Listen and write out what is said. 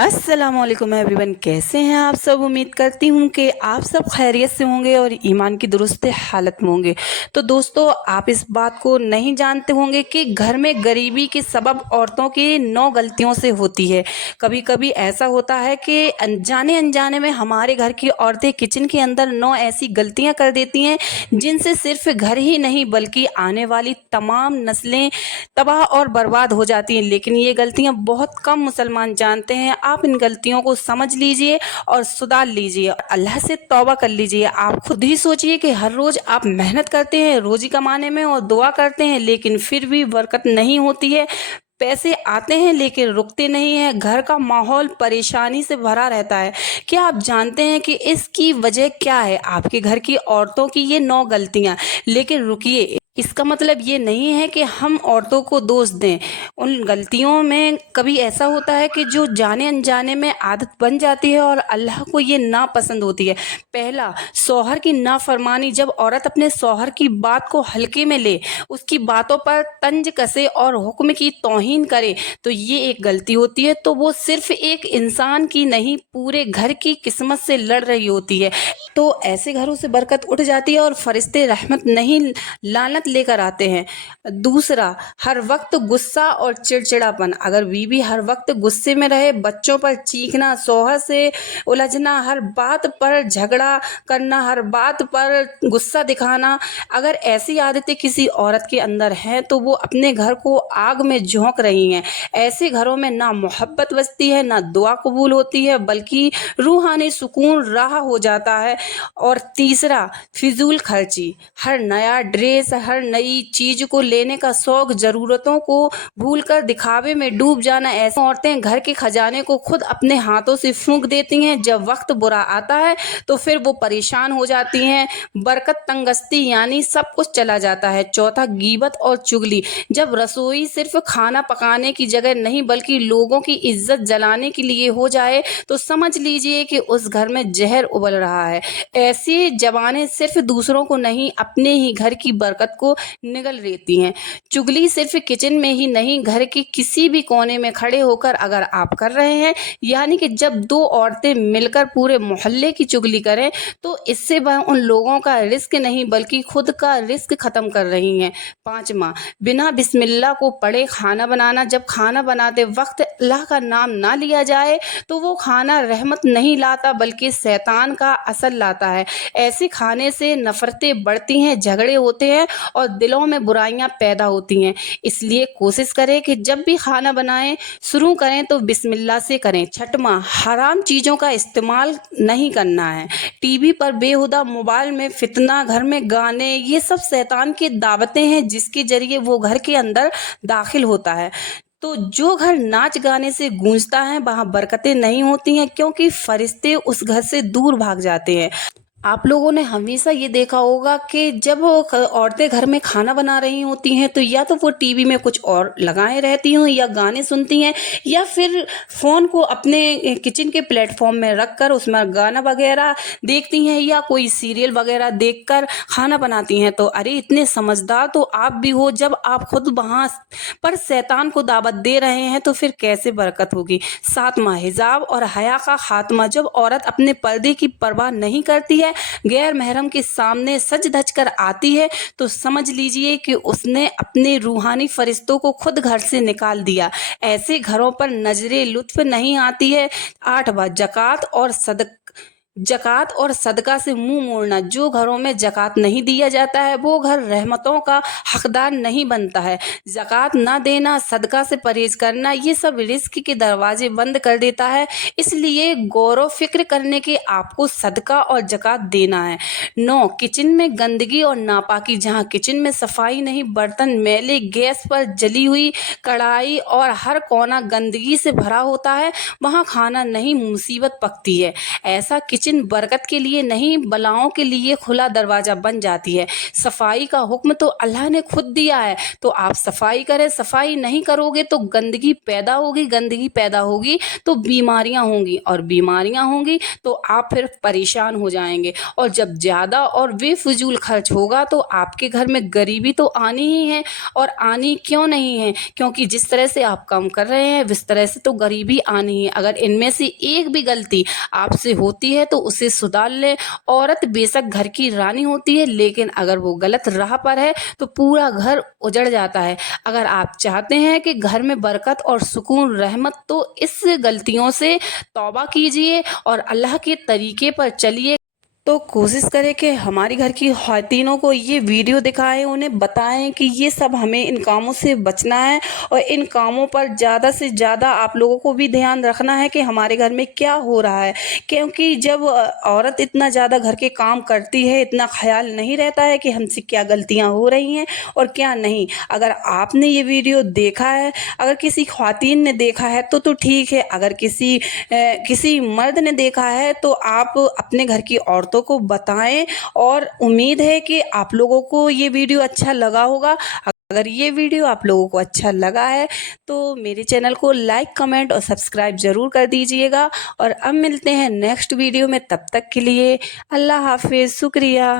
अस्सलामुअलैकुम एवरीवन, कैसे हैं आप सब। उम्मीद करती हूँ कि आप सब खैरियत से होंगे और ईमान की दुरुस्त हालत में होंगे। तो दोस्तों, आप इस बात को नहीं जानते होंगे कि घर में गरीबी के सबब औरतों की 9 गलतियों से होती है। कभी कभी ऐसा होता है कि अनजाने अनजाने में हमारे घर की औरतें किचन के अंदर 9 ऐसी गलतियाँ कर देती हैं जिनसे सिर्फ घर ही नहीं बल्कि आने वाली तमाम नस्लें तबाह और बर्बाद हो जाती हैं। लेकिन ये गलतियाँ बहुत कम मुसलमान जानते हैं। आप इन गलतियों को समझ लीजिए और सुधार लीजिए और अल्लाह से तौबा कर लीजिए। आप खुद ही सोचिए कि हर रोज आप मेहनत करते हैं रोजी कमाने में और दुआ करते हैं, लेकिन फिर भी बरकत नहीं होती है। पैसे आते हैं लेकिन रुकते नहीं हैं। घर का माहौल परेशानी से भरा रहता है। क्या आप जानते हैं कि इसकी वजह क्या है? आपके घर की औरतों की ये 9 गलतियां। लेकिन रुकिए, इसका मतलब ये नहीं है कि हम औरतों को दोष दें। उन गलतियों में कभी ऐसा होता है कि जो जाने अनजाने में आदत बन जाती है और अल्लाह को ये नापसंद होती है। पहला, शौहर की नाफरमानी। जब औरत अपने शौहर की बात को हल्के में ले, उसकी बातों पर तंज कसे और हुक्म की तौहीन करे तो ये एक गलती होती है। तो वो सिर्फ एक इंसान की नहीं, पूरे घर की किस्मत से लड़ रही होती है। तो ऐसे घरों से बरकत उठ जाती है और फरिश्ते रहमत नहीं लानत लेकर आते हैं। दूसरा, हर वक्त गुस्सा और चिड़चिड़ापन। अगर बीवी हर वक्त गुस्से में रहे, बच्चों पर चीखना, शौहर से उलझना, हर बात पर झगड़ा करना, हर बात पर गुस्सा दिखाना, अगर ऐसी आदतें किसी औरत के अंदर हैं तो वो अपने घर को आग में झोंक रही हैं। ऐसे घरों में ना मोहब्बत बसती है, ना दुआ कबूल होती है, बल्कि रूहानी सुकून राह हो जाता है। और तीसरा, फिजूल खर्ची। हर नया ड्रेस, हर नई चीज को लेने का शौक, जरूरतों को भूलकर दिखावे में डूब जाना। ऐसी औरतें घर के खजाने को खुद अपने हाथों से फूंक देती हैं। जब वक्त बुरा आता है तो फिर वो परेशान हो जाती हैं। बरकत तंगस्ती, यानी सब कुछ चला जाता है। चौथा, गीबत और चुगली। जब रसोई सिर्फ खाना पकाने की जगह नहीं बल्कि लोगों की इज्जत जलाने के लिए हो जाए तो समझ लीजिए कि उस घर में जहर उबल रहा है। ऐसी जबानें सिर्फ दूसरों को नहीं, अपने ही घर की बरकत को निगल लेती हैं। चुगली सिर्फ किचन में ही नहीं, घर के किसी भी कोने में खड़े होकर अगर आप कर रहे हैं, यानी कि जब 2 औरतें मिलकर पूरे मोहल्ले की चुगली करें तो इससे वह उन लोगों का रिस्क नहीं बल्कि खुद का रिस्क खत्म कर रही हैं। पांचवा, बिना बिस्मिल्लाह को पढ़े खाना बनाना। जब खाना बनाते वक्त अल्लाह का नाम ना लिया जाए तो वो खाना रहमत नहीं लाता बल्कि शैतान का असर लाता है। ऐसे खाने से नफरतें बढ़ती हैं, झगड़े होते हैं और दिलों में बुराइयां पैदा होती हैं। इसलिए कोशिश करें कि जब भी खाना बनाएं, शुरू करें तो बिस्मिल्लाह से करें। छठवां, हराम चीज़ों का इस्तेमाल नहीं करना है। टीवी पर बेहुदा, मोबाइल में फितना, घर में गाने, ये सब शैतान की दावतें हैं जिसके जरिए वो घर के अंदर दाखिल होता है। तो जो घर नाच गाने से गूंजता है वहाँ बरकतें नहीं होती हैं, क्योंकि फरिश्ते उस घर से दूर भाग जाते हैं। आप लोगों ने हमेशा ये देखा होगा कि जब वो औरतें घर में खाना बना रही होती हैं तो या तो वो टीवी में कुछ और लगाए रहती हों या गाने सुनती हैं, या फिर फ़ोन को अपने किचन के प्लेटफॉर्म में रख कर उसमें गाना वगैरह देखती हैं या कोई सीरियल वगैरह देखकर खाना बनाती हैं। तो अरे, इतने समझदार तो आप भी हो। जब आप खुद वहाँ पर शैतान को दावत दे रहे हैं तो फिर कैसे बरकत होगी। सातवां, हिजाब और हया का खात्मा। जब औरत अपने पर्दे की परवाह नहीं करती है, गैर महरम के सामने सज धज कर आती है, तो समझ लीजिए कि उसने अपने रूहानी फरिश्तों को खुद घर से निकाल दिया। ऐसे घरों पर नजरे लुत्फ नहीं आती है। आठवां, जकात और सदका से मुंह मोड़ना। जो घरों में जकात नहीं दिया जाता है वो घर रहमतों का हकदार नहीं बनता है। जकात ना देना, सदका से परहेज करना, ये सब रिस्क के दरवाजे बंद कर देता है। इसलिए गौर फिक्र करने के आपको सदका और जकात देना है। 9, किचन में गंदगी और नापाकी। जहाँ किचन में सफाई नहीं, बर्तन मैले, गैस पर जली हुई कढ़ाई और हर कोना गंदगी से भरा होता है, वहाँ खाना नहीं मुसीबत पकती है। ऐसा किचन बरकत के लिए नहीं बलाओं के लिए खुला दरवाज़ा बन जाती है। सफाई का हुक्म तो अल्लाह ने खुद दिया है, तो आप सफाई करें। सफाई नहीं करोगे तो गंदगी पैदा होगी, गंदगी पैदा होगी तो बीमारियां होंगी, और बीमारियां होंगी तो आप फिर परेशान हो जाएंगे। और जब ज़्यादा और बेफजूल खर्च होगा तो आपके घर में गरीबी तो आनी ही है। और आनी क्यों नहीं है? क्योंकि जिस तरह से आप काम कर रहे हैं उस तरह से तो गरीबी आनी है। अगर इनमें से एक भी गलती आपसे होती है तो उसे सुधार लें। औरत बेशक घर की रानी होती है, लेकिन अगर वो गलत राह पर है तो पूरा घर उजड़ जाता है। अगर आप चाहते हैं कि घर में बरकत और सुकून रहमत, तो इस गलतियों से तौबा कीजिए और अल्लाह के तरीके पर चलिए। तो कोशिश करें कि हमारी घर की ख़वातीनों को ये वीडियो दिखाएं, उन्हें बताएं कि ये सब हमें इन कामों से बचना है, और इन कामों पर ज़्यादा से ज़्यादा आप लोगों को भी ध्यान रखना है कि हमारे घर में क्या हो रहा है। क्योंकि जब औरत इतना ज़्यादा घर के काम करती है, इतना ख्याल नहीं रहता है कि हमसे क्या गलतियाँ हो रही हैं और क्या नहीं। अगर आपने ये वीडियो देखा है, अगर किसी ख़वातीन ने देखा है तो ठीक है। अगर किसी मर्द ने देखा है तो आप अपने घर की औरतों को बताएं, और उम्मीद है कि आप लोगों को ये वीडियो अच्छा लगा होगा। अगर ये वीडियो आप लोगों को अच्छा लगा है तो मेरे चैनल को लाइक, कमेंट और सब्सक्राइब ज़रूर कर दीजिएगा। और अब मिलते हैं नेक्स्ट वीडियो में, तब तक के लिए अल्लाह हाफिज़, शुक्रिया।